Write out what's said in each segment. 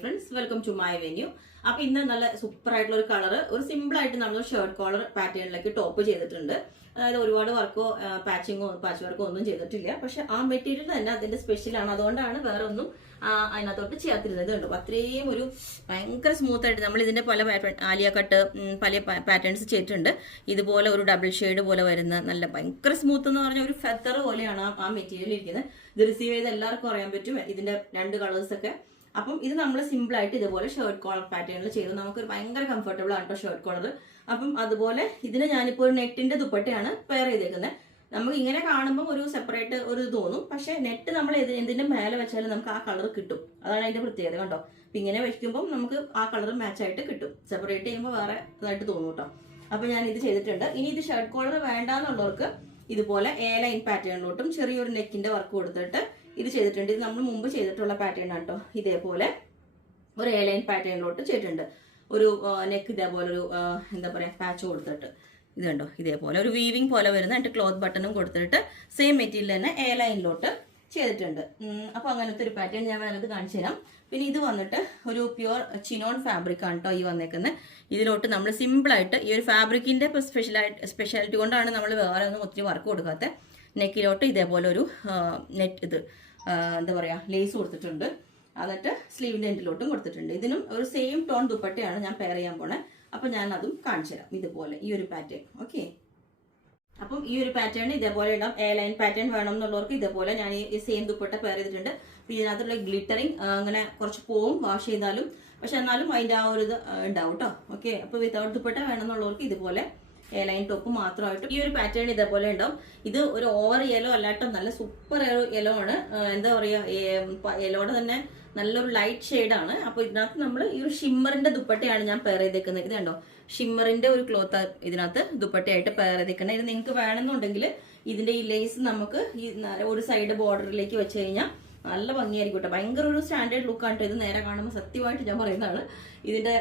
Friends, welcome to my venue. അപ്പൊ ഇന്ന് നല്ല സൂപ്പർ ആയിട്ടുള്ള ഒരു കളർ, ഒരു സിമ്പിൾ ആയിട്ട് നമ്മൾ ഷർട്ട് കോളർ പാറ്റേണിലേക്ക് ടോപ്പ് ചെയ്തിട്ടുണ്ട്. അതായത് ഒരുപാട് വർക്കോ പാച്ചിങ്ങോ പാച്ച് വർക്കോ ഒന്നും ചെയ്തിട്ടില്ല. പക്ഷെ ആ മെറ്റീരിയൽ തന്നെ അതിന്റെ സ്പെഷ്യലാണ്. അതുകൊണ്ടാണ് വേറെ ഒന്നും അതിനകത്തോട്ട് ചേർത്തിരുന്നത്. കണ്ടോ, അത്രയും ഒരു ഭയങ്കര സ്മൂത്ത് ആയിട്ട് നമ്മൾ ഇതിന്റെ പല ആലിയ കട്ട് പല പാറ്റേൺസ് ചെയ്തിട്ടുണ്ട്. ഇതുപോലെ ഒരു ഡബിൾ ഷെയ്ഡ് പോലെ വരുന്ന നല്ല ഭയങ്കര സ്മൂത്ത് എന്ന് പറഞ്ഞ ഒരു ഫെത്തർ പോലെയാണ് ആ മെറ്റീരിയൽ ഇരിക്കുന്നത്. ഇത് റിസീവ് ചെയ്ത് എല്ലാവർക്കും അറിയാൻ പറ്റും ഇതിന്റെ രണ്ട് കളേഴ്സ് ഒക്കെ. അപ്പം ഇത് നമ്മൾ സിമ്പിൾ ആയിട്ട് ഇതുപോലെ ഷർട്ട് കോളർ പാറ്റേണിൽ ചെയ്തു. നമുക്കൊരു ഭയങ്കര കംഫർട്ടബിൾ ആണ് കേട്ടോ ഷർട്ട് കോളർ. അപ്പം അതുപോലെ ഇതിന് ഞാനിപ്പോൾ ഒരു നെറ്റിന്റെ ദുപ്പട്ടയാണ് പെയർ ചെയ്തേക്കുന്നത്. നമുക്ക് ഇങ്ങനെ കാണുമ്പോൾ ഒരു സെപ്പറേറ്റ് ഒരു തോന്നും, പക്ഷെ നെറ്റ് നമ്മൾ എന്തിന്റെ മേലെ വെച്ചാലും നമുക്ക് ആ കളർ കിട്ടും. അതാണ് അതിന്റെ പ്രത്യേകത. കണ്ടോ, ഇങ്ങനെ വെക്കുമ്പോൾ നമുക്ക് ആ കളർ മാച്ച് ആയിട്ട് കിട്ടും. സെപ്പറേറ്റ് ചെയ്യുമ്പോൾ വേറെ ഇതായിട്ട് തോന്നും കേട്ടോ. അപ്പൊ ഞാൻ ഇത് ചെയ്തിട്ടുണ്ട്. ഇനി ഇത് ഷർട്ട് കോളർ വേണ്ടാന്നുള്ളവർക്ക് ഇതുപോലെ എ ലൈൻ പാറ്റേണിലോട്ടും ചെറിയൊരു നെക്കിന്റെ വർക്ക് കൊടുത്തിട്ട് ഇത് ചെയ്തിട്ടുണ്ട്. ഇത് നമ്മൾ മുമ്പ് ചെയ്തിട്ടുള്ള പാറ്റേൺ ആണ് കേട്ടോ. ഇതേപോലെ ഒരു എ ലൈൻ പാറ്റേണിലോട്ട് ചെയ്തിട്ടുണ്ട്. ഒരു നെക്ക് ഇതേപോലെ ഒരു എന്താ പറയാ പാച്ച് കൊടുത്തിട്ട് ഇത് കണ്ടോ, ഇതേപോലെ ഒരു വീവിങ് പോലെ വരുന്ന എന്നിട്ട് ക്ലോത്ത് ബട്ടണും കൊടുത്തിട്ട് സെയിം മെറ്റീരിയൽ തന്നെ എ ലൈനിലോട്ട് ചെയ്തിട്ടുണ്ട്. അപ്പൊ അങ്ങനത്തെ ഒരു പാറ്റേൺ ഞാൻ വേറെ കാണിച്ചു തരാം. പിന്നെ ഇത് വന്നിട്ട് ഒരു പ്യുവർ ചിനോൺ ഫാബ്രിക് ആണ് കേട്ടോ ഈ വന്നേക്കുന്നത്. ഇതിലോട്ട് നമ്മൾ സിമ്പിൾ ആയിട്ട് ഈ ഒരു ഫാബ്രിക്കിന്റെ സ്പെഷ്യാലിറ്റി കൊണ്ടാണ് നമ്മൾ വേറെ ഒന്നും ഒത്തിരി വർക്ക് കൊടുക്കാത്ത. നെക്കിലോട്ട് ഇതേപോലെ ഒരു നെറ്റ് ഇത് എന്താ പറയാ ലേസ് കൊടുത്തിട്ടുണ്ട്. എന്നിട്ട് സ്ലീവിന്റെ എൻഡിലോട്ടും കൊടുത്തിട്ടുണ്ട്. ഇതിനും ഒരു സെയിം ടോൺ ദുപ്പട്ടയാണ് ഞാൻ പെയർ ചെയ്യാൻ പോണേ. അപ്പൊ ഞാൻ അതും കാണിച്ചു തരാം. ഇതുപോലെ ഈ ഒരു പാറ്റേൺ. ഓക്കെ, അപ്പം ഈ ഒരു പാറ്റേൺ ഇതേപോലെ ഇടാം. എ ലൈൻ പാറ്റേൺ വേണം എന്നുള്ളവർക്ക് ഇതേപോലെ ഞാൻ ഈ സെയിം ദുപ്പട്ട പെയർ ചെയ്തിട്ടുണ്ട്. ഇതിനകത്തുള്ള ഗ്ലിറ്ററിങ് അങ്ങനെ കുറച്ച് പോവും വാഷ് ചെയ്താലും, പക്ഷെ എന്നാലും അതിന്റെ ആ ഒരു ഇത് ഉണ്ടാവും കേട്ടോ. ഓക്കെ, അപ്പൊ വിത്തൗട്ട് ദുപ്പട്ട വേണമെന്നുള്ളവർക്ക് ഇതുപോലെ എ ലൈൻ ടോപ്പ് മാത്രമായിട്ട് ഈ ഒരു പാറ്റേൺ ഇതേപോലെ ഉണ്ടാവും. ഇത് ഒരു ഓവർ യെല്ലോ അല്ലാട്ടോ, നല്ല സൂപ്പർ യെല്ലോ ആണ്. എന്താ പറയാ, യെല്ലോടെ തന്നെ നല്ലൊരു ലൈറ്റ് ഷെയ്ഡാണ്. അപ്പൊ ഇതിനകത്ത് നമ്മൾ ഈ ഒരു ഷിമ്മറിന്റെ ദുപ്പട്ടയാണ് ഞാൻ പെയർ ചെയ്തേക്കുന്നത്. ഇത് കണ്ടോ, ഷിമ്മറിന്റെ ഒരു ക്ലോത്ത് ഇതിനകത്ത് ദുപ്പട്ടയായിട്ട് പെയർ ചെയ്തേക്കുന്നത്. ഇത് നിങ്ങൾക്ക് വേണമെന്നുണ്ടെങ്കിൽ ഇതിന്റെ ഈ ലേസ് നമുക്ക് ഈ ഒരു സൈഡ് ബോർഡറിലേക്ക് വെച്ച് കഴിഞ്ഞാൽ നല്ല ഭംഗിയായിരിക്കും കേട്ടോ. ഭയങ്കര ഒരു സ്റ്റാൻഡേർഡ് ലുക്കാണ്. ഇത് നേരെ കാണുമ്പോൾ സത്യമായിട്ട് ഞാൻ പറയുന്നതാണ്. ഇതിന്റെ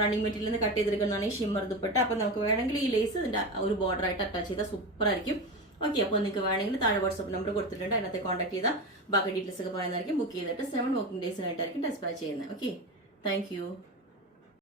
റണ്ണിങ് മെറ്റീരിയൽ നിന്ന് കട്ട് ചെയ്തെടുക്കുന്നതാണ് ഈ ഷിമ്മർ ദുപ്പട്ട. അപ്പൊ നമുക്ക് വേണമെങ്കിൽ ഈ ലേസ് ഇതിന്റെ ഒരു ബോർഡർ ആയിട്ട് അറ്റാച്ച് ചെയ്താൽ സൂപ്പർ ആയിരിക്കും. ഓക്കെ, അപ്പോൾ നിങ്ങൾക്ക് വേണമെങ്കിൽ താഴെ വാട്സ്ആപ്പ് നമ്പർ കൊടുത്തിട്ടുണ്ട്. അതിനകത്ത് കോൺടാക്ട് ചെയ്താൽ ബാക്കി ഡീറ്റെയിൽസ് ഒക്കെ പറയുന്നതായിരിക്കും. ബുക്ക് ചെയ്തിട്ട് 7 വർക്കിംഗ് ഡേയ്സ് കഴിഞ്ഞിട്ടായിരിക്കും ഡിസ്പാച്ച് ചെയ്യുന്നത്. Okay, thank